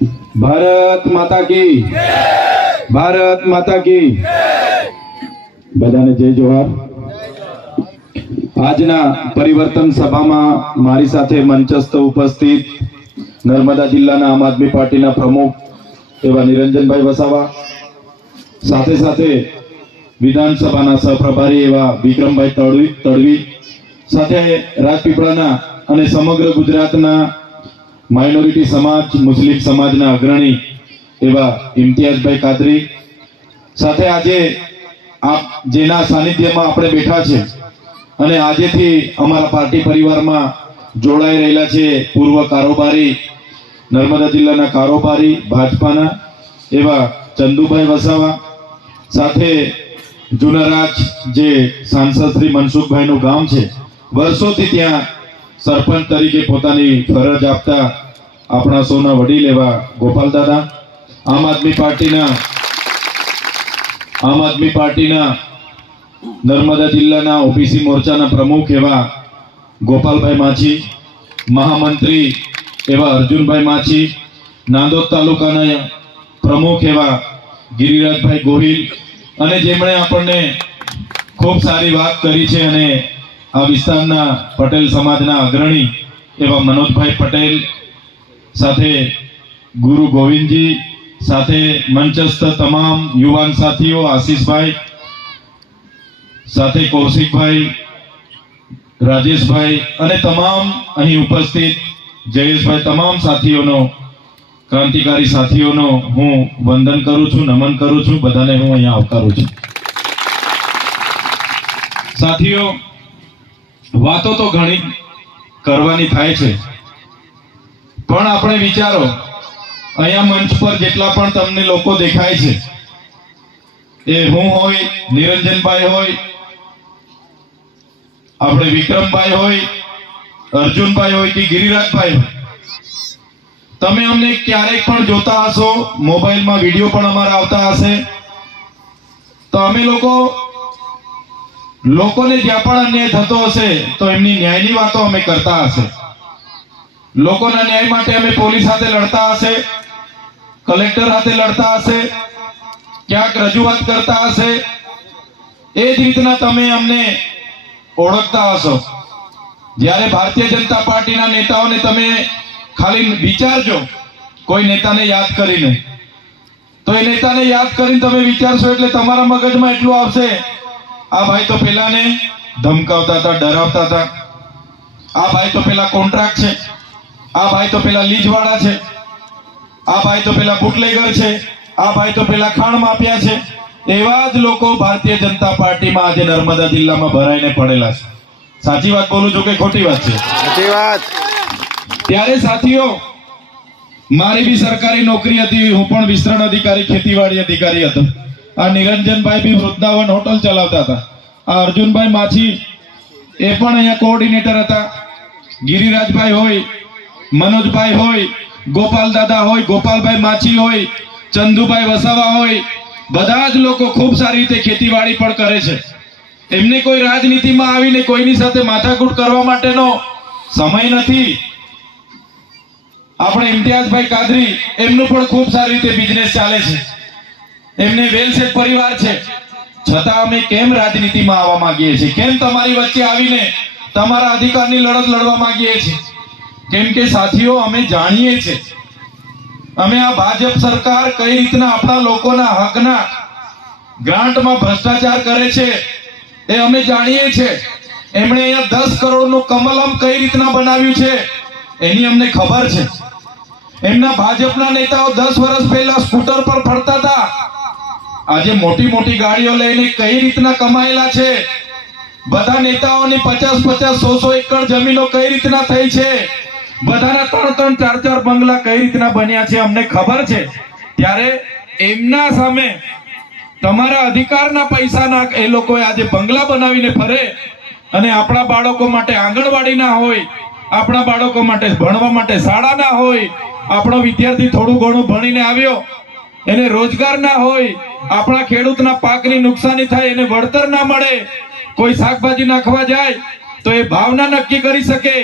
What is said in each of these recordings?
ભારત માતા કી ભારત માતા કી બધાને જય જોહાર। આજના પરિવર્તન સભામાં મારી સાથે મંચસ્થ ઉપસ્થિત નર્મદા જિલ્લાના આમ આદમી પાર્ટીના પ્રમુખ એવા નિરંજનભાઈ વસાવા, સાથે સાથે વિધાનસભાના સહપ્રભારી એવા વિક્રમભાઈ તડવી, સાથે રાજપીપળાના અને સમગ્ર ગુજરાતના માઇનોરિટી સમાજ મુસ્લિમ સમાજના અગ્રણી એવા ઇમ્તિયાઝભાઈ કાદરી, સાથે આજે આપ જેના સાનિધ્યમાં આપણે બેઠા છે અને આજેથી અમારા પાર્ટી પરિવારમાં જોડાઈ રહેલા છે પૂર્વ કારોબારી નર્મદા જિલ્લાના કારોબારી ભાજપાના એવા ચંદુભાઈ વસાવા, સાથે જુનારાજ જે સાંસદ શ્રી મનસુખભાઈનું ગામ છે, વર્ષોથી ત્યાં સરપંચ તરીકે પોતાની ફરજ આપતા આપણા સૌના વડીલ એવા ગોપાલ દાદા, આમ આદમી પાર્ટીના નર્મદા જિલ્લાના ઓબીસી મોરચાના પ્રમુખ એવા ગોપાલભાઈ માછી, મહામંત્રી એવા અર્જુનભાઈ માછી, નાંદોદ તાલુકાના પ્રમુખ એવા ગિરિરાજભાઈ ગોહિલ, અને જેમણે આપણને ખૂબ સારી વાત કરી છે અને આ વિસ્તારના પટેલ સમાજના અગ્રણી એવા મનોજભાઈ પટેલ, સાથે ગુરુ ગોવિંદજી, સાથે મંચસ્થ તમામ યુવાન સાથીઓ આશીષભાઈ, સાથે કૌશિકભાઈ, રાજેશભાઈ અને તમામ અહીં ઉપસ્થિત જયેશભાઈ, તમામ સાથીઓનો, ક્રાંતિકારી સાથીઓનો હું વંદન કરું છું, નમન કરું છું, બધાને હું અહીંયા આવકારું છું। સાથીઓ, વાતો તો ઘણી કરવાની થાય છે, પણ આપણે વિચારો, અહીંયા મંચ પર જેટલા પણ તમને લોકો દેખાય છે, એ હું હોય, નિરંજનભાઈ હોય, આપણે વિક્રમભાઈ હોય, અર્જુનભાઈ હોય કે ગિરિરાજભાઈ હોય, તમે અમને ક્યારેક પણ જોતા હશો, મોબાઈલમાં વિડીયો પણ અમારા આવતા હશે, તો અમે લોકોને જ્યાં પણ અન્યાય થતો હશે તો એમની ન્યાયની વાતો અમે કરતા હશે, લોકોના ન્યાય માટે અમે પોલીસ સાથે લડતા હશે, કલેક્ટર સાથે લડતા હશે, ક્યાંક રજૂઆત કરતા હશે, એ જ રીતના તમે અમને ઓળખતા હશો। જ્યારે ભારતીય જનતા પાર્ટીના નેતાઓને તમે ખાલી વિચારજો, કોઈ નેતાને યાદ કરીને, તો એ નેતાને યાદ કરીને તમે વિચારશો એટલે તમારા મગજમાં એટલું આવશે, આ ભાઈ તો પેલાને ધમકાવતા હતા, ડરાવતા હતા, આ ભાઈ તો પેલા કોન્ટ્રાક્ટ છે, આ ભાઈ તો પેલા લીજવાળા છે, આ ભાઈ તો પેલા બુટલેગર છે, આ ભાઈ તો પેલા ખાણ માફિયા છે। એવા જ લોકો ભારતીય જનતા પાર્ટીમાં આજે નર્મદા જિલ્લામાં ભરાઈને પડેલા છે। સાચી વાત બોલું છું કે ખોટી વાત છે? સાચી વાત। ત્યારે સાથીઓ, મારી બી સરકારી નોકરી હતી, હું પણ વિસ્તરણ અધિકારી, ખેતીવાડી અધિકારી હતો, આ નિરંજનભાઈ બી વૃંદાવન હોટલ ચલાવતા હતા, આ અર્જુનભાઈ માછી એ પણ અહીંયા કોઓર્ડિનેટર હતા, ગિરિરાજભાઈ હોય, મનોજભાઈ હોય, ગોપાલ દાદા હોય, ગોપાલભાઈ માછી હોય, ચંદુભાઈ વસાવા હોય, બધા જ લોકો ખૂબ સારી રીતે ખેતીવાડી પણ કરે છે। એમને કોઈ રાજનીતિમાં આવીને કોઈની સાથે માથાકૂટ કરવા માટેનો સમય નથી। આપણે ઇમ્તિયાઝભાઈ કાદરી, એમનું પણ ખૂબ સારી રીતે બિઝનેસ ચાલે છે, એમને વેલસેટ પરિવાર છે, છતાં અમે કેમ રાજનીતિમાં આવવા માંગીએ છીએ, કેમ તમારી વચ્ચે આવીને તમારા અધિકારની લડત લડવા માંગીએ છીએ? કેમ કે સાથીઓ, અમે જાણીએ છીએ, અમે આ ભાજપ સરકાર કઈ રીતના આપણા લોકોના હકના ગ્રાન્ટમાં ભ્રષ્ટાચાર કરે છે એ અમે જાણીએ છીએ। એમણે અહીંયા 10 કરોડનું કમલમ કઈ રીતના બનાવ્યું છે એની અમને ખબર છે। એમના ભાજપના નેતાઓ 10 વર્ષ પહેલા સ્કૂટર પર ફરતા હતા, આજે મોટી મોટી ગાડીઓ લઈને કઈ રીતના કમાયેલા છે। બધા નેતાઓની 50-50, 100-100 એકર જમીનો કઈ રીતના થઈ છે, બધાના 3-3, 4-4 બંગલા કઈ રીતના બન્યા છે અમને ખબર છે। ત્યારે એમના સામે તમારા અધિકારના પૈસાના એ લોકોએ આજે બંગલા બનાવીને ફરે, અને આપણા બાળકો માટે આંગણવાડી ના હોય, આપણા બાળકો માટે ભણવા માટે શાળા ના હોય, આપણો વિદ્યાર્થી થોડું ઘણું ભણીને આવ્યો એને રોજગાર ના હોય, આપણા ખેડૂતના પાકની નુકસાની થાય એને વળતર ના મળે, કોઈ શાકભાજી નાખવા જાય તો એ ભાવના નક્કી કરી શકે,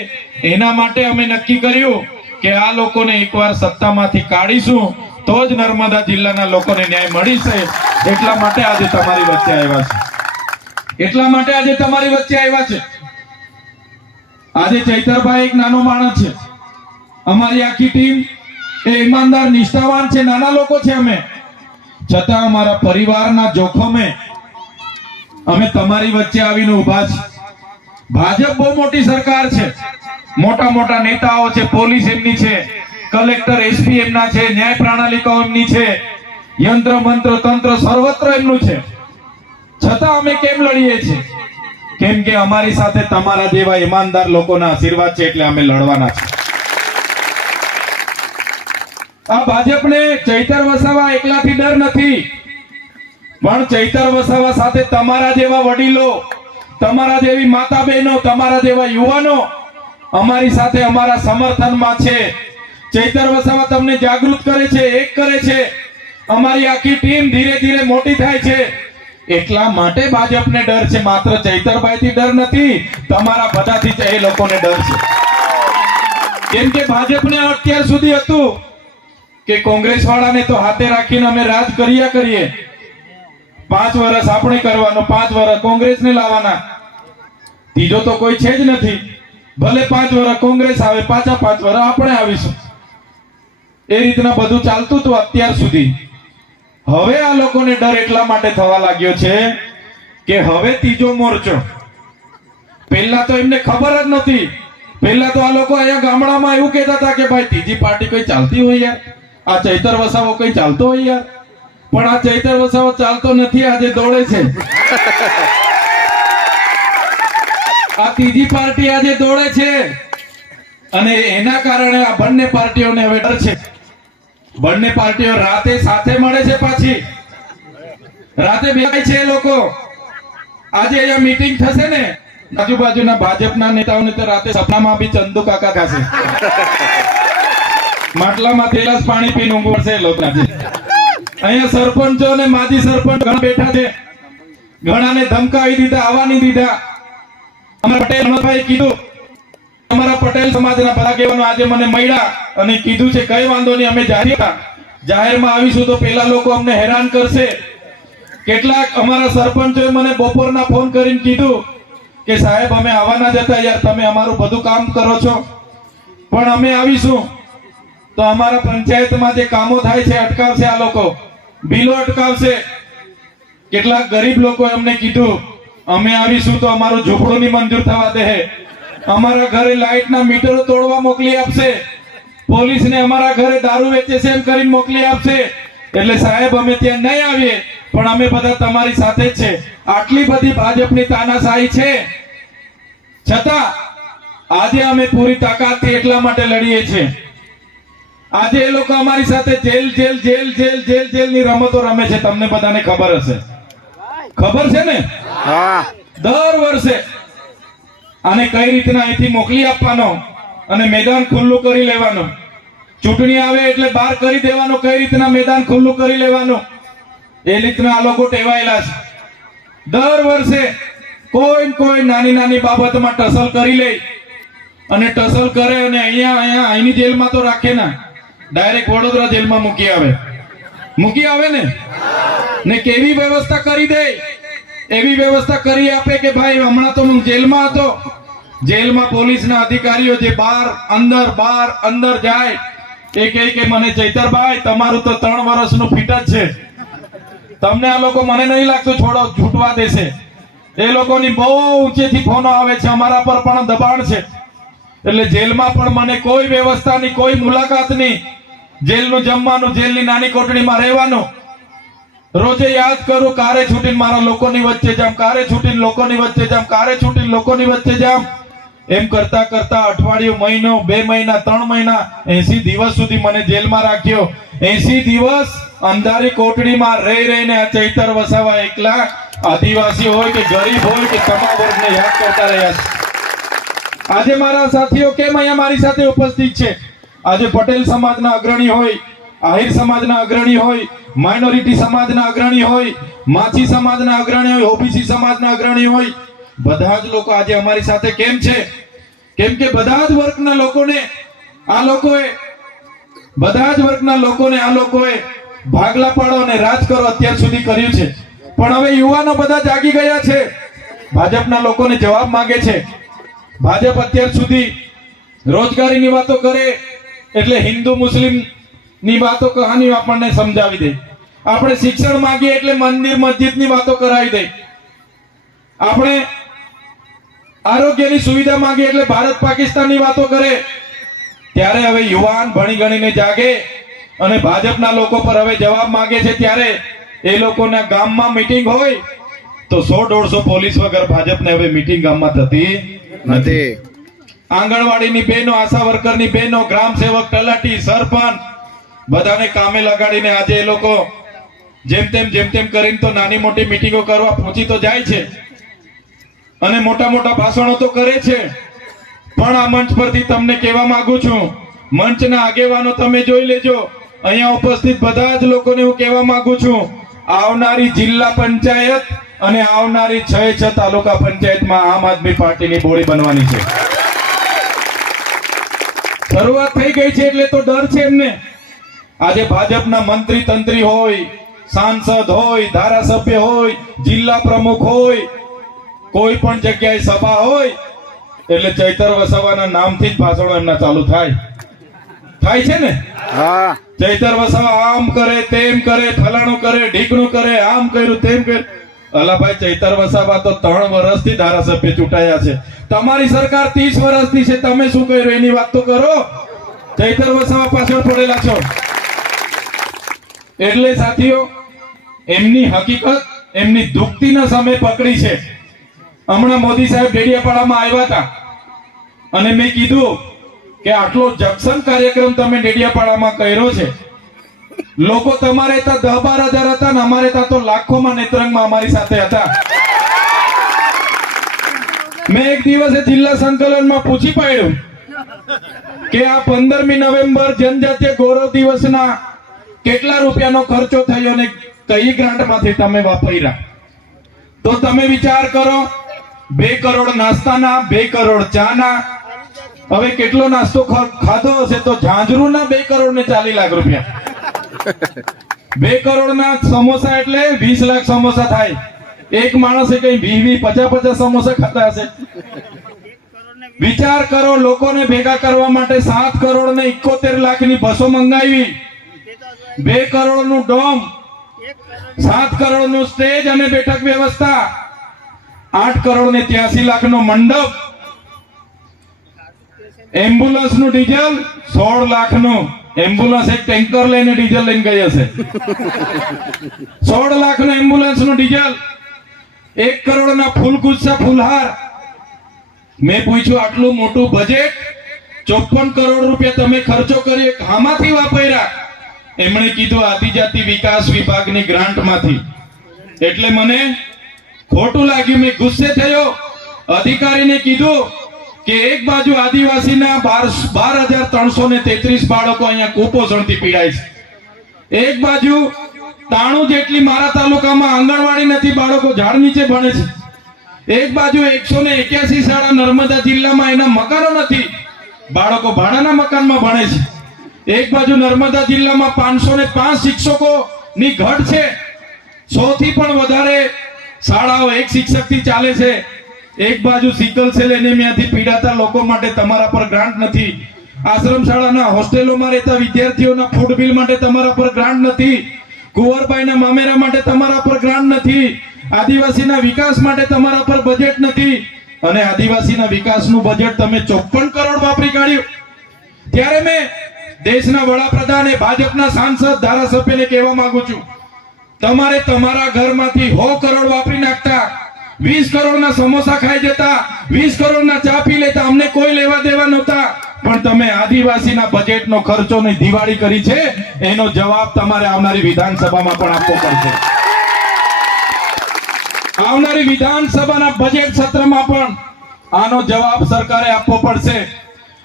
એના માટે અમે નક્કી કર્યું કે આ લોકોને એકવાર સત્તામાંથી કાઢીશું તો જ નર્મદા જિલ્લાના લોકોને ન્યાય મળી છે. એટલા માટે આજે તમારી વચ્ચે આવ્યા છે. એટલા માટે આજે તમારી વચ્ચે આવ્યા છે. આજે ચૈતરભાઈ એક નાનો માણસ છે. અમારી આખી ટીમ એ ઈમાનદાર નિષ્ઠાવાન છે, નાના લોકો છે અમે, છતાં અમારા પરિવારના જોખમે અમે તમારી વચ્ચે આવીને ઉભા છે. ભાજપ બહુ મોટી સરકાર છે, મોટા મોટા નેતાઓ છે, પોલીસ એમની છે, કલેક્ટર એસપી એમના છે, ન્યાય પ્રણાલિકાઓ એમની છે, યંત્ર મંત્ર તંત્ર સર્વત્ર એમનું છે, છતાં અમે કેમ લડીએ છીએ? કેમ કે અમારી સાથે તમારા જેવા ઈમાનદાર લોકોના આશીર્વાદ છે, એટલે અમે લડવાના છે. આ ભાજપને ચૈતર વસાવા એકલાથી ડર નથી, પણ ચૈતર વસાવા સાથે તમારા જેવા વડીલો, તમારા જેવી માતા બહેનો, તમારા જેવા યુવાનો અમારી સાથે અમારા સમર્થનમાં છે. ચૈતર વસાવા તમને જાગૃત કરે છે, એક કરે છે. અમારી આખી ટીમ ધીરે ધીરે મોટી થાય છે. એટલા માટે ભાજપને ડર છે, માત્ર ચૈતરભાઈથી ડર નથી, તમારા બધાથી એ લોકોને ડર છે. કેમ કે ભાજપને અત્યાર સુધી હતું કે કોંગ્રેસ વાળાને તો હાથે રાખીને અમે રાજ કર્યા કરીએ, 5 વર્ષ આપણે કરવાનો, 5 વર્ષ કોંગ્રેસને લાવવાના, ત્રીજો તો કોઈ છે જ નથી. ભલે 5 વર્ષ કોંગ્રેસ આવે, પાછા 5 વર્ષ આપણે આવીશું. એ રીતના બધું ચાલતું હતું અત્યાર સુધી. હવે આ લોકોને ડર એટલા માટે થવા લાગ્યો છે કે હવે ત્રીજો મોરચો, પહેલા તો એમને ખબર જ નથી. પહેલા તો આ લોકો અહીંયા ગામડામાં એવું કહેતા હતા કે ભાઈ ત્રીજી પાર્ટી કોઈ ચાલતી હોય યાર, આ ચૈતર વસાવો કોઈ ચાલતો હોય યાર. પણ આ ચૈતર વસાવો ચાલતો નથી, આજે દોડે છે. આ ત્રીજી પાર્ટી આજે દોડે છે અને એના કારણે આ બંને પાર્ટીઓને હવે ડર છે. બંને પાર્ટીઓ રાતે સાથે મળે છે, પાછી રાતે બેઠાય છે. એ લોકો આજે અહીંયા મીટિંગ થશે ને, આજુબાજુના ભાજપના નેતાઓને તો રાતે સપનામાં બી ચંદુ કાકા થશે. માટલામાં તેલાસ પાણી પીને ઊંઘ પડશે એ લોકો. અહીંયા સરપંચો અને માજી સરપંચ ઘણા બેઠા છે, ઘણાને ધમકાવી દીધા, આવવા નહીં દીધા. અમારા પટેલ અમરભાઈ કીધું, અમારા પટેલ સમાજના બધા આગેવાનો આજે મને મળ્યા અને કીધું છે કઈ વાંધો નહીં, અમે જાહેરમાં આવીશું તો પેલા લોકો અમને હેરાન કરશે. કેટલાક અમારા સરપંચોએ મને બપોરના ફોન કરીને કીધું કે સાહેબ અમે આવવાના જ હતા યાર, તમે અમારું બધું કામ કરો છો પણ અમે આવીશું તો અમારા પંચાયતમાં જે કામો થાય છે અટકાવશે, આ લોકો બિલો અટકાવશે. કેટલાક ગરીબ લોકો એમને કીધું અમે આવીશું તો અમારું ઝૂંપડું ની મંજૂર થવા દે, અમારા ઘરે લાઈટના મીટરો તોડવા મોકલી આપશે, પોલીસને અમારા ઘરે દારૂ વેચે છે એમ કરીને મોકલી આપશે. એટલે સાહેબ અમે ત્યાં નહીં આવીએ પણ અમે બધા તમારી સાથે જ છે. આટલી બધી ભાજપની તાનાશાહી છે, છતાં આજે અમે પૂરી તાકાતથી એટલા માટે લડીએ છીએ. આજે એ લોકો અમારી સાથે jail jail jail jail jail jail ની રમતો રમે છે. તમને બધાને ખબર હશે, ખબર છે ને? દર વર્ષે આને કઈ રીતના અહીંથી મોકલી આપવાનો અને મેદાન ખુલ્લું કરી લેવાનું, ચૂંટણી આવે એટલે બહાર કરી દેવાનો, કઈ રીતના મેદાન ખુલ્લું કરી લેવાનું, એ રીતના આ લોકો ટેવાયેલા છે. દર વર્ષે કોઈ નાની નાની બાબતમાં ટસલ કરી લે અને ટસલ કરે અને અહીંની જેલમાં તો રાખે ના, ડાયરેક્ટ વડોદરા જેલમાં મૂકી આવે ને કેવી વ્યવસ્થા કરી દે, એવી વ્યવસ્થા કરી આપે કે ભાઈ હમણાં તો હું જેલમાં હતો, જેલમાં પોલીસના અધિકારીઓ જે બહાર અંદર જાય એ કહે કે મને ચૈતરભાઈ તમારું તો 3 વર્ષનું ફીટ જ છે, તમને આ લોકો મને નહીં લાગતું છોડો છૂટવા દેશે. એ લોકોની બહુ ઊંચેથી ફોનો આવે છે, અમારા પર પણ દબાણ છે. એટલે જેલમાં પણ મને કોઈ વ્યવસ્થાની, કોઈ મુલાકાતની, જેલનું જમવાનું, જેલની નાની કોટડીમાં રહેવાનું. રોજે યાદ કરું કારે છૂટીને મારા લોકોની વચ્ચે જામ, કારે છૂટીને લોકોની વચ્ચે જામ, કારે છૂટીને લોકોની વચ્ચે જામ. એમ કરતા કરતા અઠવાડિયું, મહિનો, 2 મહિના, 3 મહિના, 80 દિવસ સુધી મને જેલમાં રાખ્યો. 80 દિવસ અંધારી કોટડીમાં રહીને આ ચૈતર વસાવા એકલા, આદિવાસી હોય કે ગરીબ હોય કે તમામ વર્ગને યાદ કરતા રહ્યા છે. આજે મારા સાથીઓ કેમ અહીંયા મારી સાથે ઉપસ્થિત છે? આજે પટેલ સમાજના અગ્રણી હોય, આહિર સમાજના અગ્રણી હોય, માઇનોરિટી સમાજના અગ્રણી હોય, માછી સમાજના અગ્રણી હોય, ઓબીસી સમાજના અગ્રણી હોય, બધા જ લોકો આજે અમારી સાથે કેમ છે? કેમ કે બધા જ વર્ગના લોકોને આ લોકોએ બધા જ વર્ગના લોકોને આ લોકોએ ભાગલા પાડો અને રાજ કરો અત્યાર સુધી કર્યું છે. પણ હવે યુવાનો બધા જાગી ગયા છે. ભાજપના લોકોને જવાબ માંગે છે. ભાજપ અત્યાર સુધી રોજગારીની વાતો કરે એટલે હિન્દુ મુસ્લિમ ની વાતો કહાનીઓ આપણને સમજાવી દે. આપણે શિક્ષણ માંગીએ એટલે મંદિર મસ્જિદની વાતો કરાવી દે. આપણે આરોગ્યની સુવિધા માંગીએ એટલે ભારત પાકિસ્તાનની વાતો કરે. ત્યારે હવે યુવાન ભણી ગણીને જાગે અને ભાજપના લોકો પર હવે જવાબ માંગે છે. ત્યારે એ લોકોના ગામમાં મીટિંગ હોય તો 100-150 પોલીસ વગર ભાજપને હવે મીટિંગ ગામમાં થતી નથી. આંગણવાડીની બહેનો, આશા વર્કરની બહેનો, ગ્રામ સેવક, તલાટી, સરપંચ બધાને કામે લગાડીને આજે એ લોકો જેમ તેમ કરીને તો નાની મોટી મીટિંગો કરવા પહોંચી તો જાય છે અને મોટા મોટા ભાષણો તો કરે છે. પણ આ મંચ પરથી તમને કહેવા માંગુ છું, મંચના આગેવાનો તમે જોઈ લેજો. અહીંયા ઉપસ્થિત બધા જ લોકોને હું કહેવા માંગુ છું, આવનારી જિલ્લા પંચાયત અને આવનારી 6 તાલુકા પંચાયતમાં આમ આદમી પાર્ટીની બોડી બનવાની છે. શરૂઆત થઈ ગઈ છે એટલે તો ડર છે એમને. આજે ભાજપના મંત્રી તંત્રી હોય, સાંસદ હોય, ધારાસભ્ય હોય, જિલ્લા પ્રમુખ હોય, કોઈ પણ જગ્યાએ સભા હોય એટલે ચૈતર વસાવાના નામથી જ ભાષણો એમના ચાલુ થાય છે ને. હા, ચૈતર વસાવા આમ કરે, તેમ કરે, ફલાણું કરે, ઢીકણું કરે, આમ કર્યું, તેમ કર્યું. અલાભાઈ, ચૈતર વસાવા તો 3 વર્ષથી ધારાસભ્ય ચૂંટાયા છે. તમારી સરકાર 30 વર્ષથી છે. તમે શું કર્યું એની વાત તો કરો. ચૈતર વસાવા પાછળ પડેલા છો. એટલે સાથીઓ, એમની હકીકત એમની દુખતીના સામે પકડી છે. હમણાં મોદી સાહેબ ડેડિયાપાડામાં આવ્યા હતા અને મેં કીધું કે આટલો જંકશન કાર્યક્રમ તમે ડેડિયાપાડામાં કર્યો છે. લોકો તમારે ત્યાં 10-12 હજાર હતા ને અમારે ત્યાં તો લાખોમાં નેત્રંગમાં અમારી સાથે હતા. મેં એક દિવસે જિલ્લા સંકલનમાં પૂછી પાડ્યું કે આ 15મી નવેમ્બર જનજાતીય ગૌરવ દિવસના કેટલા રૂપિયાનો ખર્ચો થયો અને કઈ ગ્રાન્ટમાંથી તમે વાપર્યા? તો તમે વિચાર કરો, 2 કરોડ નાસ્તાના, 2 કરોડ ચાના. હવે કેટલો નાસ્તો ખાધો હશે તો ઝાંઝરુના 2 કરોડ ને 40 લાખ રૂપિયા. 2 કરોડના સમોસા એટલે 20 લાખ સમોસા થાય. એક માણસે કઈ 20-50 સમોસા ખાતા હશે. વિચાર કરો, લોકોને ભેગા કરવા માટે 7 કરોડ ને 71 લાખની બસો મંગાવી, 2 કરોડનું ડોમ, 7 કરોડનું સ્ટેજ અને બેઠક વ્યવસ્થા, 8 કરોડ ને 83 લાખનો મંડપ, એમ્બ્યુલન્સ નું ડીઝલ 16 લાખનું. એમ્બ્યુલન્સ એક ટેન્કર લઈને ડીઝલ લઈને ગઈ હશે. 16 લાખનું એમ્બ્યુલન્સ નું ડીઝલ, 1 કરોડના ફૂલગુચ્છા, ફૂલહાર. મેં પૂછ્યું, આટલું મોટું બજેટ, 54 કરોડ રૂપિયા તમે ખર્ચો કર્યો, આમાંથી વાપર્યા? એમણે કીધું આદિજાતિ વિકાસ વિભાગની ગ્રાન્ટમાંથી. એટલે મને ખોટું લાગ્યું, મેં ગુસ્સે થયો. અધિકારીને કીધું કે એક બાજુ આદિવાસીના 12,333 બાળકો અહીંયા કુપોષણથી પીડાય છે, એક બાજુ 93 જેટલી મારા તાલુકામાં આંગણવાડી નથી, બાળકો ઝાડ નીચે ભણે છે, એક બાજુ 181 શાળા નર્મદા જિલ્લામાં એના મકાનો નથી, બાળકો ભાડાના મકાનમાં ભણે છે, એક બાજુ નર્મદા જિલ્લામાં 505 શિક્ષકોની ઘટ છે, 100 થી પણ વધારે શાળાઓ એક શિક્ષકથી ચાલે છે. એક બાજુ સિકલ સેલ એનેમિયાથી પીડાતા લોકો માટે તમારા પર ગ્રાન્ટ નથી. આશ્રમ શાળાના હોસ્ટેલોમાં રહેતા વિદ્યાર્થીઓના ફૂડ બિલ માટે તમારા પર ગ્રાન્ટ નથી. કુંવરબાઈના મામેરા માટે તમારા પર ગ્રાન્ટ નથી. આદિવાસીના વિકાસ માટે તમારા પર બજેટ નથી. અને આદિવાસીના વિકાસનું બજેટ તમે 54 કરોડ વાપરી કાઢ્યું. ત્યારે મેં દેશના વડાપ્રધાન અને ભાજપના સાંસદ, ધારાસભ્યને કહેવા માંગુ છું, તમારે તમારા ઘરમાંથી 100 કરોડ વાપરી નાખતા, 20 કરોડના સમોસા ખાઈ જતા, 20 કરોડના ચા પી લેતા, અમને કોઈ લેવા દેવા નહોતા. પણ તમે આદિવાસીના બજેટનો ખર્ચોની દિવાળી કરી છે, એનો જવાબ તમારે આવનારી વિધાનસભામાં પણ આપવો પડશે. આવનારી વિધાનસભાના બજેટ સત્રમાં પણ આનો જવાબ સરકારે આપવો પડશે.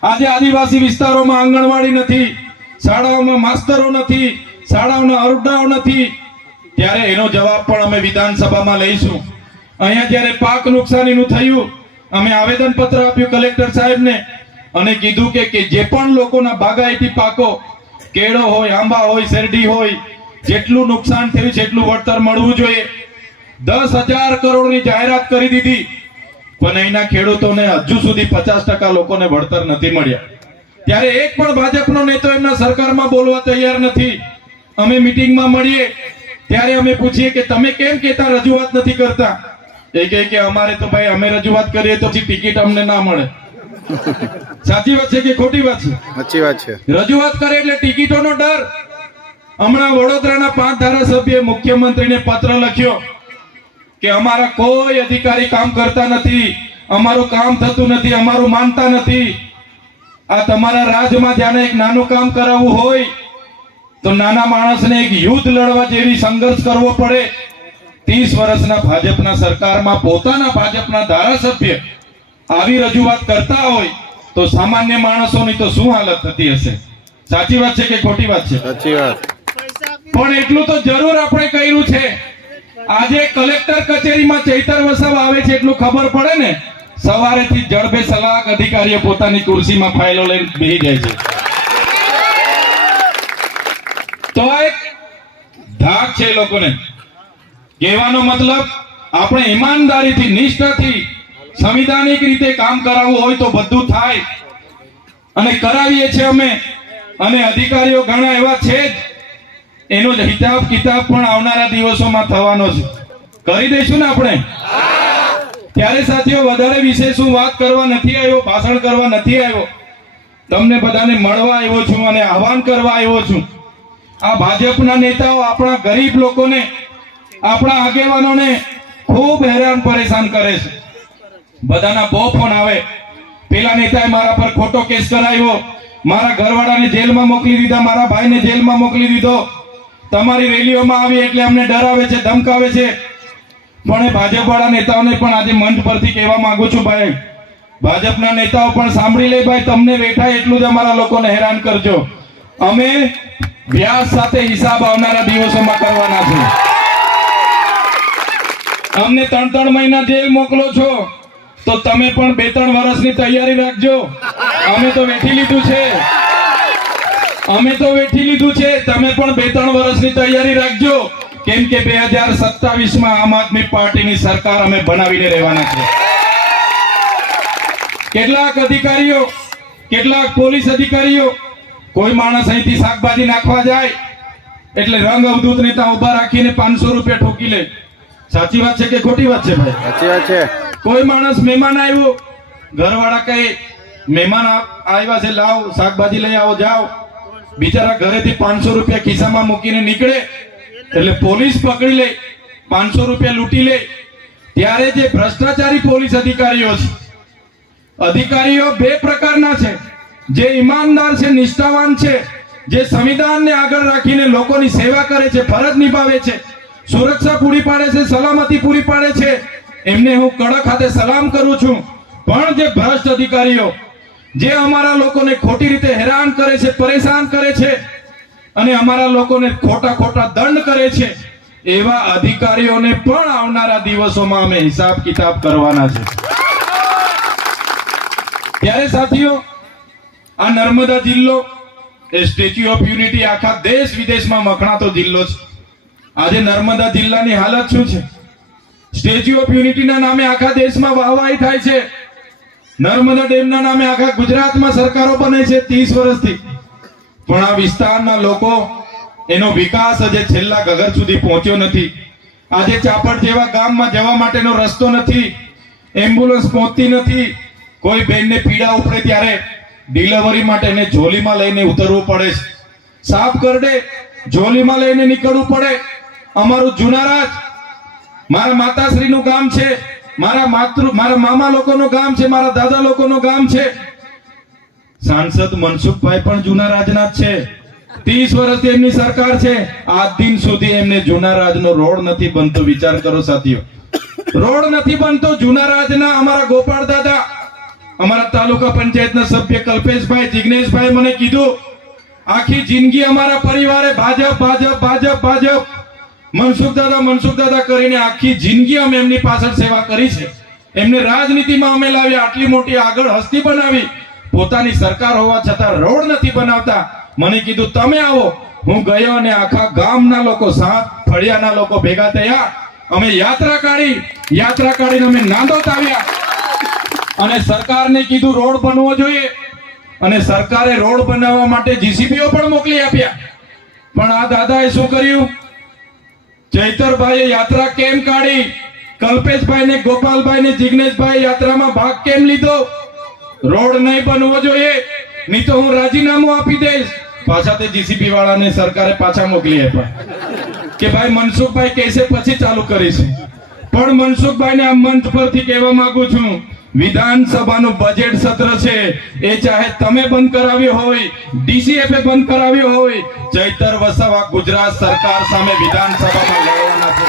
આજે આદિવાસી વિસ્તારોમાં આંગણવાડી નથી, શાળાઓમાં માસ્તરો નથી, શાળાઓના ઓરડાઓ નથી. ત્યારે એનો જવાબ પણ અમે વિધાનસભામાં લઈશું. અહીંયા જ્યારે પાક નુકસાનીનું થયું, અમે આવેદન પત્ર આપ્યું કલેક્ટર સાહેબને અને કીધું કે જે પણ લોકોના બાગાયતી પાકો કેળો હોય, આંબા હોય, શેરડી હોય, જેટલું નુકસાન થયું છે એટલું વળતર મળવું જોઈએ. 10,000 કરોડની જાહેરાત કરી દીધી, પણ અહીંના ખેડૂતોને હજુ સુધી 50% લોકોને વળતર નથી મળ્યા. ત્યારે એક પણ ભાજપનો નેતા એમના સરકારમાં બોલવા તૈયાર નથી. અમે મીટિંગમાં મળીએ ત્યારે અમે પૂછીએ કે તમે કેમ કહેતા રજૂઆત નથી કરતા? એ કહે કે અમારે તો ભાઈ અમે રજૂઆત કરીએ તો ટિકિટ અમને ના મળે. સાચી વાત છે કે ખોટી વાત છે? સાચી વાત છે. રજૂઆત કરે એટલે ટિકિટોનો ડર. હમણાં વડોદરાના 5 ધારાસભ્યએ મુખ્યમંત્રીને પત્ર લખ્યો કે અમારા કોઈ અધિકારી કામ કરતા નથી, અમારું કામ થતું નથી, અમારું માનતા નથી. આ તમારા રાજ્યમાં જ્યારે એક નાનું કામ કરાવવું હોય તો નાના માણસને એક યુદ્ધ લડવા જેવી સંઘર્ષ કરવો પડે. 30 વર્ષના ભાજપના સરકારમાં પોતાના ભાજપના ધારાસભ્ય આવી રજૂઆત કરતા હોય તો સામાન્ય માણસોની તો શું હાલત થતી હશે? સાચી વાત છે કે ખોટી વાત છે? સાચી વાત. પણ એટલું તો જરૂર આપણે કર્યું છે. આજે કલેક્ટર કચેરીમાં ચૈતર વસાવા આવે છે એટલું ખબર પડે ને, સવારેથી જડબે સલાક અધિકારીઓ પોતાની ખુરશીમાં ફાઇલો લઈને બેસી જાય છે. તો આ એક ધાક છે લોકોને. કહેવાનો મતલબ આપણે ઈમાનદારીથી, નિષ્ઠાથી, સંવિધાનિક રીતે કામ કરાવવું હોય તો બધું થાય અને કરાવીએ છીએ અમે. અને અધિકારીઓ ઘણા એવા છે જ, એનો જ હિસાબ કિતાબ પણ આવનારા દિવસોમાં થવાનો છે. કરી દઈશું ને આપણે? ત્યારે સાથીઓ વધારે વિશેષ હું વાત કરવા નથી આવ્યો, ભાષણ કરવા નથી આવ્યો. તમને બધાને મળવા આવ્યો છું અને આહવાન કરવા આવ્યો છું. આ ભાજપના નેતાઓ આપણા ગરીબ લોકોને, આપણા આગેવાનોને ખૂબ હેરાન પરેશાન કરે છે. બધાના બહુ ફોન આવે. પેલા નેતાએ મારા પર ખોટો કેસ કરાવ્યો, મારા ઘરવાળાને જેલમાં મોકલી દીધા, મારા ભાઈને જેલમાં મોકલી દીધો, તમારી રેલીઓમાં આવી એટલે અમને ડરાવે છે, ધમકાવે છે. પણ એ ભાજપવાળા નેતાઓને પણ આજે મંચ પરથી કહેવા માંગુ છું, ભાઈ ભાજપના નેતાઓ પણ સાંભળી લે. ભાઈ તમને બેઠા એટલું જ અમારા લોકોને હેરાન કરજો. અમે વ્યાસ સાથે હિસાબ આવનારા દિવસોમાં કરવાના છે. અમને 3-3 મહિના જેલ મોકલો છો તો તમે પણ 2-3 વર્ષની તૈયારી રાખજો. અમે તો વેઠી લીધું છે, અમે તો વેઠી લીધું છે. તમે પણ 2-3 વર્ષની તૈયારી રાખજો, કેમ કે 2027માં આમ આદમી પાર્ટીની સરકાર અમે બનાવીને રહેવાના છે. કેટલાક અધિકારીઓ, કેટલાક પોલીસ અધિકારીઓ, કોઈ માણસ અહીંથી શાકભાજી નાખવા જાય એટલે રંગ અવધૂતને ત્યાં ઉભા રાખીને 500 રૂપિયા ઠોકી લે. સાચી વાત છે કે ખોટી વાત છે ભાઈ? સાચી વાત છે. કોઈ માણસ મહેમાન આવ્યો, ઘરવાળા કહે મહેમાન આવ્યા છે, લાવ શાકભાજી લઈ આવો, જાઓ. બિચારા ઘરેથી 500 રૂપિયા ખિસ્સામાં મૂકીને નીકળે એટલે પોલીસ પકડી લે, 500 રૂપિયા લૂંટી લે. ત્યારે જે ભ્રષ્ટાચારી પોલીસ અધિકારીઓ છે, અધિકારીઓ 2 પ્રકારના છે. જે ઈમાનદાર છે, નિષ્ઠાવાન છે, જે સંવિધાનને આગળ રાખીને લોકોની સેવા કરે છે, ફરજ નિભાવે છે, સુરક્ષા પૂરી પાડે છે, સલામતી પૂરી પાડે છે, એમને હું કડક હાથે સલામ કરું છું. પણ જે ભ્રષ્ટ અધિકારીઓ, જે અમારા લોકોને ખોટી રીતે હેરાન કરે છે, પરેશાન કરે છે અને અમારા લોકોને ખોટા દંડ કરે છે, એવા અધિકારીઓને પણ આવનારા દિવસોમાં અમે હિસાબ કિતાબ કરવાના છે. ત્યારે સાથીઓ, આ નર્મદા જિલ્લો એ સ્ટેચ્યુ ઓફ યુનિટી આખા દેશ વિદેશમાં વખણાતો જિલ્લો છે. આજે નર્મદા જિલ્લાની હાલત શું છે? સ્ટેચ્યુ ઓફ યુનિટીના નામે આખા દેશમાં વાહવાહી થાય છે. નર્મદા ડેમના નામે આખા ગુજરાતમાં સરકારો બને છે 30 વર્ષથી. પણ આ વિસ્તારના લોકો, એનો વિકાસ હજે છેલ્લા ગગર સુધી પહોંચ્યો નથી. આજે ચાપડ જેવા ગામમાં જવા માટેનો રસ્તો નથી, એમ્બ્યુલન્સ પહોંચતી નથી. કોઈ બેનને પીડા ઉપડે ત્યારે ડિલિવરી માટે એને ઝોલીમાં લઈને ઉતરવું પડે છે. સાફ કરડે ઝોલીમાં લઈને નીકળવું પડે. અમારું જુનારાજ મારા માતાશ્રીનું ગામ છે, મારા મામા લોકોનું ગામ છે, મારા દાદા લોકોનું ગામ છે. સાંસદ મનસુખભાઈ પણ જુનારાજના જ છે. 30 વર્ષથી એમની સરકાર છે, આજ દિન સુધી એમને જુનારાજનો રોડ નથી બનતો. વિચાર કરો સાથીઓ, રોડ નથી બનતો. જુનારાજના અમારા ગોપાળ દાદા, અમારા તાલુકા પંચાયતના સભ્ય કલ્પેશભાઈ, જિગ્નેશભાઈ મને કીધું, આખી જિંદગી અમારા પરિવારે ભાજપ ભાજપ ભાજપ ભાજપ, મનસુખ દાદા કરીને આખી જિંદગી અમે એમની પાછળ સેવા કરી છે. એમને રાજનીતિમાં અમે લાવ્યા, આટલી મોટી આગળ હસ્તી બનાવી, પોતાની સરકાર હોવા છતાં રોડ નથી બનાવતા. મને કીધું તમે આવો. હું ગયો અને આખા ગામના લોકો, 7 ફળિયાના લોકો ભેગા થયા. અમે યાત્રા કાઢીને અમે નાંદોદ આવ્યા અને સરકારને કીધું રોડ બનવો જોઈએ, અને સરકારે રોડ બનાવવા માટે જીસીબીઓ પણ મોકલી આપ્યા. પણ આ દાદાએ શું કર્યું? ચૈતરભાઈએ યાત્રા કેમ કાઢી? કલ્પેશભાઈ ને ગોપાલભાઈ ને જિગ્નેશભાઈ યાત્રામાં ભાગ કેમ લીધો? રોડ નહીં બનવો જોઈએ, નહીં તો હું રાજીનામું આપી દઈશ. પાછા તે જીસીબી વાળાને સરકારે પાછા મોકલી આપ્યા કે ભાઈ મનસુખભાઈ કહેશે પછી ચાલુ કરીશું. પણ મનસુખભાઈને આ મંચ પરથી કહેવા માંગુ છું, વિધાનસભાનું બજેટ સત્ર છે એ ચાહે તમે બંધ કરાવ્યો હોય, ડીસીએફએ બંધ કરાવ્યો હોય, ચૈતર વસાવા ગુજરાત સરકાર સામે વિધાનસભામાં લડવાના છે.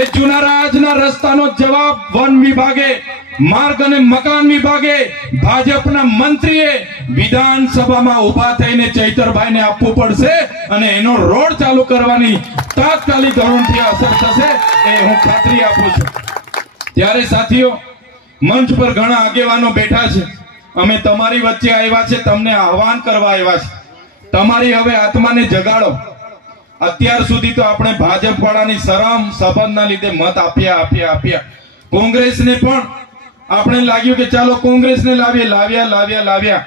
એ જૂના રાજના રસ્તાનો જવાબ વન વિભાગે, માર્ગ અને મકાન વિભાગે, ભાજપના મંત્રીએ વિધાનસભામાં ઉભા થઈને ચૈતરભાઈને આપવું પડશે, અને એનો રોડ ચાલુ કરવાની તાત્કાલિક ધોરણથી અસર થશે એ હું ખાતરી આપું છું. ત્યારે સાથીઓ, મંચ પર ઘણા આગેવાનો બેઠા છે. અમે તમારી વચ્ચે આવ્યા છે, તમને આહવાન કરવા આવ્યા છે. તમારી હવે આત્માને જગાડો. અત્યાર સુધી તો આપણે ભાજપ વાળાની શરમ સંબંધના લીધે મત આપ્યા. કોંગ્રેસને પણ આપણે લાગ્યું કે ચાલો કોંગ્રેસને લાવ્યા,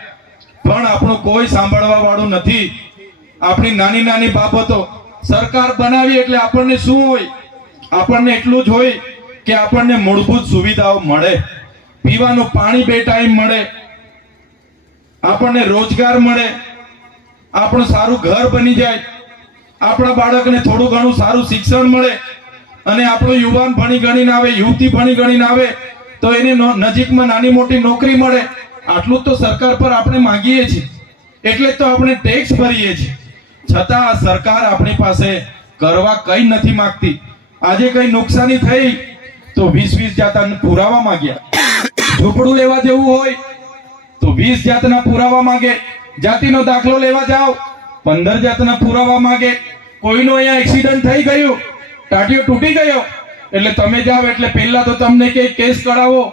પણ આપણું કોઈ સાંભળવા વાળું નથી. આપણી નાની બાબતો સરકાર બનાવી એટલે આપણને શું હોય? આપણને એટલું જ હોય કે આપણને મૂળભૂત સુવિધાઓ મળે, પીવાનું પાણી 2 ટાઈમ મળે, આપણને રોજગાર મળે, આપણું સારું ઘર બની જાય, આપણા બાળકને થોડું ઘણું સારું શિક્ષણ મળે, અને આપણો યુવાન ભણી ગણીને આવે, યુવતી ભણી ગણીને આવે તો એને નજીકમાં નાની મોટી નોકરી મળે. આટલું તો સરકાર પર આપણે માંગીએ છીએ, એટલે જ તો આપણે ટેક્સ ભરીએ છીએ. છતાં આ સરકાર આપણી પાસે કરવા કઈ નથી માંગતી. આજે કઈ નુકસાની થઈ તો 20 જાતના પુરાવા માંગ્યા. ઝૂંપડું લેવા જેવું હોય તો 20 જાતના પુરાવા માંગે. જાતિનો દાખલો લેવા જાઓ 15 જાતના પુરાવા માંગે. કોઈનો અહીંયા એક્સિડન્ટ થઈ ગયું, ટાટિયો તૂટી ગયો, એટલે તમે જાઓ એટલે પહેલા તો તમને કે કેસ કરાવો,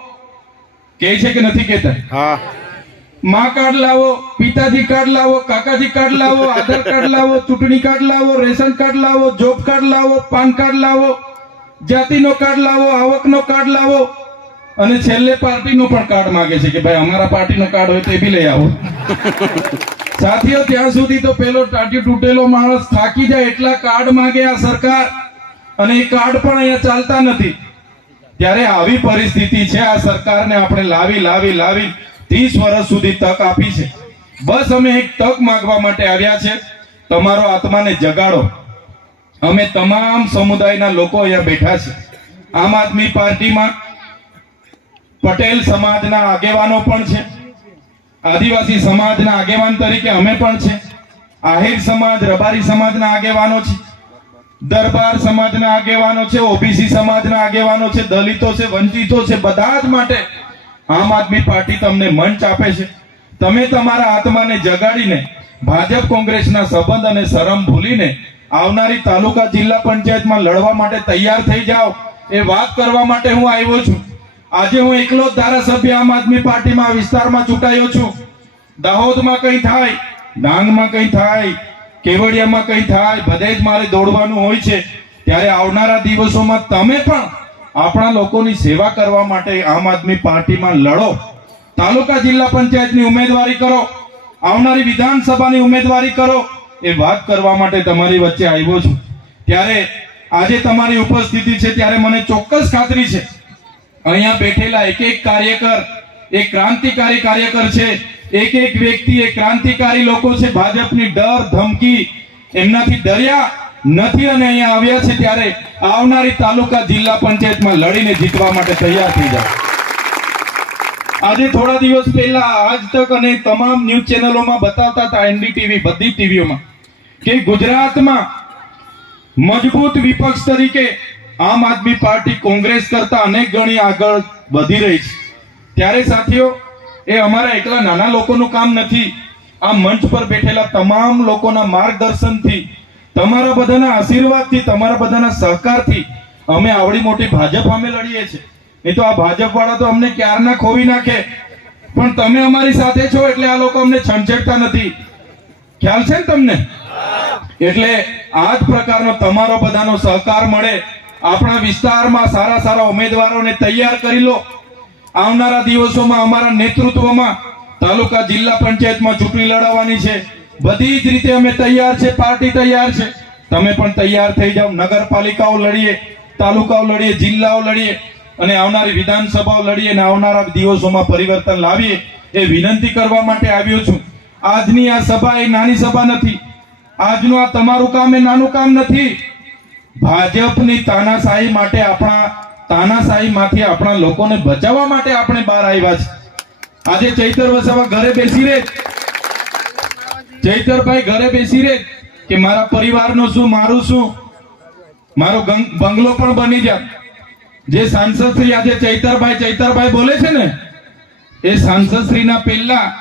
કે છે કે નથી કહેતા? હા. માં કાર્ડ લાવો, પિતાજી કાર્ડ લાવો, કાકાજી કાર્ડ લાવો, આધાર કાર્ડ લાવો, ચૂંટણી કાર્ડ લાવો, રેશન કાર્ડ લાવો, જોબ કાર્ડ લાવો, પાન કાર્ડ લાવો, જાતિનો કાર્ડ લાવો, આવકનો કાર્ડ લાવો, અને છેલ્લે પાર્ટીનો પણ કાર્ડ માંગે છે કે ભાઈ અમારા પાર્ટીનો કાર્ડ હોય તો એ બી લઈ આવો. સાથીઓ, ત્યાં સુધી તો પેલો ટાટિયો તૂટેલો માણસ થાકી જાય એટલા કાર્ડ માંગે આ સરકાર, અને એ કાર્ડ પણ અહીંયા ચાલતા નથી. ત્યારે આવી પરિસ્થિતિ છે. આ સરકારને આપણે લાવી 30 વર્ષ સુધી તક આપી છે. બસ અમે એક તક માંગવા માટે આવ્યા છે. તમારો આત્માને જગાડો. અમે તમામ સમુદાયના લોકો અહીંયા બેઠા છે. આમ આદમી પાર્ટીમાં પટેલ સમાજના આગેવાનો પણ છે, આદિવાસી સમાજના આગેવાન તરીકે અમે પણ છે, આહિર સમાજ, રબારી સમાજના આગેવાનો છે, દરબાર સમાજના આગેવાનો છે, ઓબીસી સમાજના આગેવાનો છે, દલિતો છે, વંચિતો છે. બધા જ માટે આમ આદમી પાર્ટી તમને મંચ આપે છે. તમે તમારા આત્માને જગાડીને ભાજપ કોંગ્રેસના સંબંધ અને શરમ ભૂલીને આવનારી તાલુકા જિલ્લા પંચાયતમાં લડવા માટે તૈયાર થઈ જાઓ, એ વાત કરવા માટે હું આવ્યો છું. આજે હું એકલો જ ધારાસભ્ય આમ આદમી પાર્ટીમાં વિસ્તારમાં ચૂંટાયો છું. દાહોદમાં કઈ થાય, ડાંગમાં કઈ થાય, કેવડિયામાં કઈ થાય, બધે જ મારે દોડવાનું હોય છે. ત્યારે આવનારા દિવસોમાં તમે પણ આપણા લોકોની સેવા કરવા માટે આમ આદમી પાર્ટીમાં લડો. તાલુકા જિલ્લા પંચાયતની ઉમેદવારી કરો, આવનારી વિધાનસભાની ઉમેદવારી કરો. એ વાત કરવા માટે તમારી વચ્ચે આવ્યો છું. ત્યારે આજે તમારી ઉપસ્થિતિ છે ત્યારે મને ચોક્કસ ખાતરી છે અહીંયા બેઠેલા એક કાર્યકર એક ક્રાંતિકારી કાર્યકર છે, એક વ્યક્તિ એ ક્રાંતિકારી લોકો છે. ભાજપની ડર ધમકી એમનાથી ડર્યા નથી અને અહીંયા આવ્યા છે. ત્યારે આવનારી તાલુકા જિલ્લા પંચાયતમાં લડીને જીતવા માટે તૈયાર થઈ જાઓ. આજે થોડા દિવસ પહેલા આજ તક અને તમામ ન્યૂઝ ચેનલોમાં બતાવતા હતા, એનડીટીવી બધી ટીવીઓમાં, કે ગુજરાતમાં મજબૂત વિપક્ષ તરીકે આમ આદમી પાર્ટી કોંગ્રેસ કરતા અનેક ગણી આગળ વધી રહી છે. ત્યારે સાથીઓ, એ અમારા એકલા નાના લોકોનું કામ નથી. આ મંચ પર બેઠેલા તમામ લોકોના માર્ગદર્શનથી, તમારા બધાના આશીર્વાદથી, તમારા બધાના સહકારથી અમે આવડી મોટી ભાજપ સામે લડીએ છીએ. નહીં તો આ ભાજપ વાળા તો અમને ક્યારના ખોવી નાખે. પણ તમે અમારી સાથે છો એટલે આ લોકો અમને છંછેડતા નથી. ખ્યાલ છે ને તમને? એટલે આ જ પ્રકારનો તમારો બધાનો સહકાર મળે. આપણા વિસ્તારમાં સારા સારા ઉમેદવારોને તૈયાર કરી લો. આવનારા દિવસોમાં અમારા નેતૃત્વમાં તાલુકા જિલ્લા પંચાયતમાં ચૂંટણી લડાવવાની છે. બધી જ રીતે અમે તૈયાર છે, પાર્ટી તૈયાર છે. તમે પણ તૈયાર થઈ જાઓ. નગરપાલિકાઓ લડીએ, તાલુકાઓ લડીએ, જિલ્લાઓ લડીએ અને આવનારી વિધાનસભાઓ લડીએ અને આવનારા દિવસોમાં પરિવર્તન લાવીએ એ વિનંતી કરવા માટે આવ્યો છું. આજની આ સભા એ નાની સભા નથી. આજનું આ તમારું કામ એ નાનું કામ નથી. ભાજપની તાનાશાહી માટે, આપણા તાનાશાહીમાંથી આપણા લોકોને બચાવવા માટે આપણે બહાર આવ્યા છે. આજે ચૈતર વસાવા ઘરે બેસી રહે, ચૈતરભાઈ ઘરે બેસી રહે કે મારા પરિવારનું શું, મારું શું, મારો બંગલો પણ બની જાય. જે સાંસદ શ્રી આજે ચૈતરભાઈ બોલે છે ને, એ સાંસદ શ્રીના પહેલા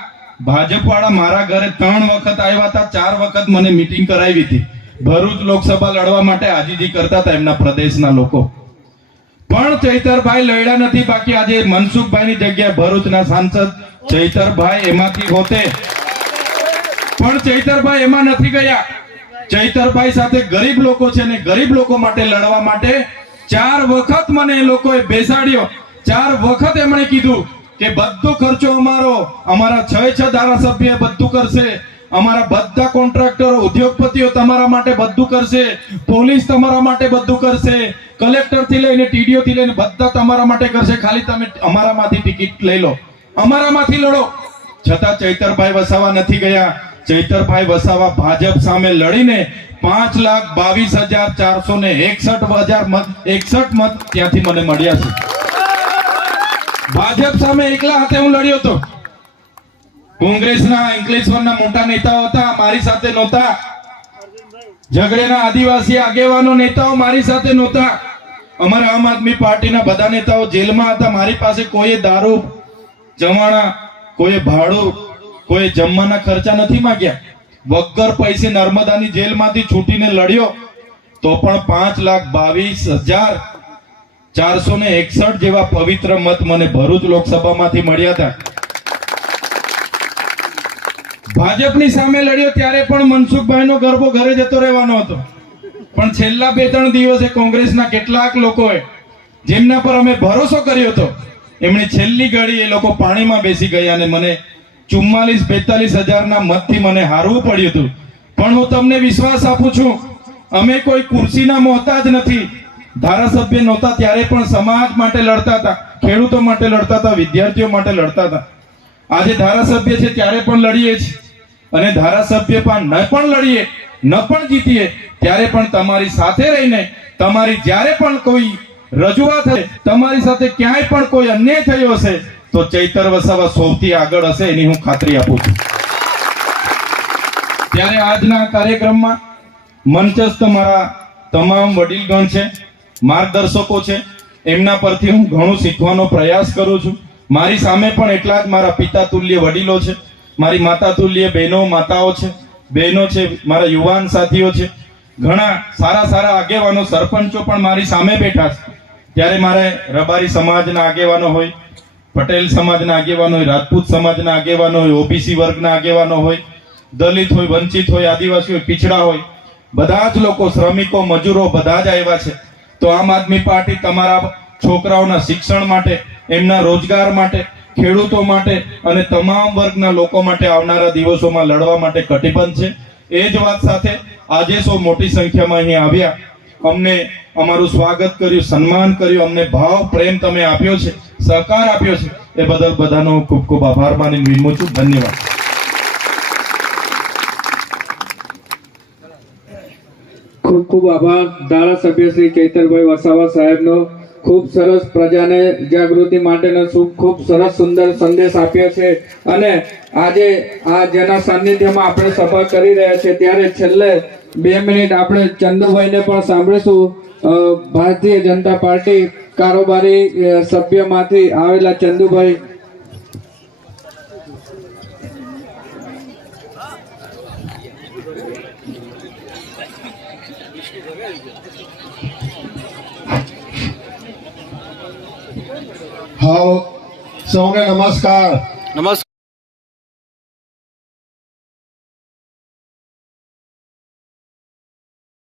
ભાજપ વાળા મારા ઘરે 3 વખત આવ્યા હતા. 4 વખત મને મીટિંગ કરાવી હતી. ભરૂચ લોકસભા લડવા માટે આજીજી કરતા હતા એમના પ્રદેશના લોકો. પણ ચૈતરભાઈ લડ્યા નથી. બાકી આજે મનસુખભાઈની જગ્યાએ ભરૂચના સાંસદ ચૈતરભાઈ એમાંથી હોતે, પણ ચૈતરભાઈ એમાં નથી ગયા. ચૈતરભાઈ સાથે ગરીબ લોકો છે ને ગરીબ લોકો માટે લડવા માટે 4 વખત મને એ લોકોએ બેસાડ્યો. 4 વખત એમણે કીધું કે બધો ખર્ચો અમારા 6 ધારાસભ્ય બધું કરશે. અમારા બધા કોન્ટ્રાક્ટરો, ઉદ્યોગપતિઓ તમારા માટે બધું કરશે. પોલીસ તમારા માટે બધું કરશે. કલેક્ટર થી લઈને ટીડીઓ થી લઈને બધા તમારા માટે કરશે. ખાલી તમે અમારામાંથી ટિકિટ લઈ લો, અમારામાંથી લડો. છતાં ચૈતરભાઈ વસાવા નથી ગયા. ચૈતરભાઈ વસાવા ભાજપ સામે લડીને 5,22,461 મત ત્યાંથી મને મળ્યા છે. ભાજપ સામે એકલા હાથે હું લડ્યો હતો. કોંગ્રેસના અંકલેશ્વરના મોટા નેતાઓ હતા, મારી સાથે નહોતા. ઝઘડેના આદિવાસી આગેવાનો નેતાઓ મારી સાથે નહોતા. અમારા આમ આદમી પાર્ટીના બધા નેતાઓ જેલમાં હતા. મારી પાસે કોઈએ દારૂ, જમાણા, કોઈએ ભાડું, કોઈ જમવાના ખર્ચા નથી માંગ્યા. વગર પૈસે નર્મદાની જેલમાંથી છૂટીને લડ્યો તો પણ 5,22,461 જેવા પવિત્ર મત મને ભરૂચ લોકસભામાંથી મળ્યા હતા. ભાજપની સામે લડ્યો ત્યારે પણ મનસુખભાઈનો ગરબો ઘરે જતો રહેવાનો હતો. પણ છેલ્લા 2-3 દિવસે કોંગ્રેસના કેટલાક લોકોએ જેમના પર અમે ભરોસો કર્યો હતો, એમણે છેલ્લી ઘડી એ લોકો પાણીમાં બેસી ગયા અને મને 44-42 હજારના મતથી મને હારવું પડ્યું હતું. પણ હું તમને વિશ્વાસ આપું છું, અમે કોઈ ખુરશીના મોહતાજ નથી. ધારાસભ્ય નહોતા ત્યારે પણ સમાજ માટે લડતા હતા, ખેડૂતો માટે લડતા હતા, વિદ્યાર્થીઓ માટે લડતા હતા. આજે ધારાસભ્ય છે ત્યારે પણ લડીએ છીએ અને ધારાસભ્ય પણ ન પણ લડીએ, ન પણ જીતીએ ત્યારે પણ તમારી સાથે રહીને, તમારી જ્યારે પણ કોઈ રજૂઆત હશે, તમારી સાથે ક્યાંય પણ કોઈ અન્યાય થયો હશે તો ચૈતર વસાવા સૌથી આગળ હશે, એની હું ખાતરી આપું છું. ત્યારે આજના કાર્યક્રમમાં મંચસ્થ મારા તમામ વડીલગણ છે, માર્ગદર્શકો છે, એમના પરથી હું ઘણું શીખવાનો પ્રયાસ કરું છું. મારી સામે પણ એટલા જ મારા પિતા તુલ્ય વડીલો છે, મારી માતા તુલ્ય માતાઓ છે, બહેનો છે, મારા યુવાન સાથીઓ છે, ઘણા સારા આગેવાનો, સરપંચો પણ મારી સામે બેઠા છે. ત્યારે મારે રબારી સમાજના આગેવાનો હોય, પટેલ સમાજના આગેવાનો હોય, રાજપૂત સમાજના આગેવાનો હોય, ઓબીસી વર્ગના આગેવાનો હોય, દલિત હોય, વંચિત હોય, આદિવાસી હોય, પીછડા હોય, બધા જ લોકો, શ્રમિકો, મજૂરો બધા જ આવ્યા છે. તો આમ આદમી પાર્ટી તમારા છોકરાઓના શિક્ષણ માટે, એમના રોજગાર માટે, ખેડૂતો માટે અને તમામ વર્ગના લોકો માટે આવનારા દિવસોમાં લડવા માટે કટિબદ્ધ છે. એ જ વાત સાથે આજે સૌ મોટી સંખ્યામાં અહીં આવ્યા, અમને અમારું સ્વાગત કર્યું, સન્માન કર્યું, અમને ભાવ પ્રેમ તમે આપ્યો છે, સહકાર આપ્યો છે, એ બદલ બધાનો ખૂબ ખૂબ આભાર માની વિનમું છું. ધન્યવાદ. ખૂબ ખૂબ આભાર ધારાસભ્ય શ્રી ચૈતરભાઈ વસાવા સાહેબનો. ખૂબ સરસ પ્રજાને જાગૃતિ માટેનો ખૂબ સરસ સુંદર સંદેશ આપ્યો છે. અને આજે આ જેના સાનિધ્યમાં આપણે સભા કરી રહ્યા છે ત્યારે છેલ્લે 2 મિનિટ આપણે ચંદુભાઈને પણ સાંભળીશું. ભારતીય જનતા પાર્ટી કારોબારી સભ્યમાંથી આવેલા ચંદુભાઈ. હાઉ સૌને નમસ્કાર. નમસ્કાર.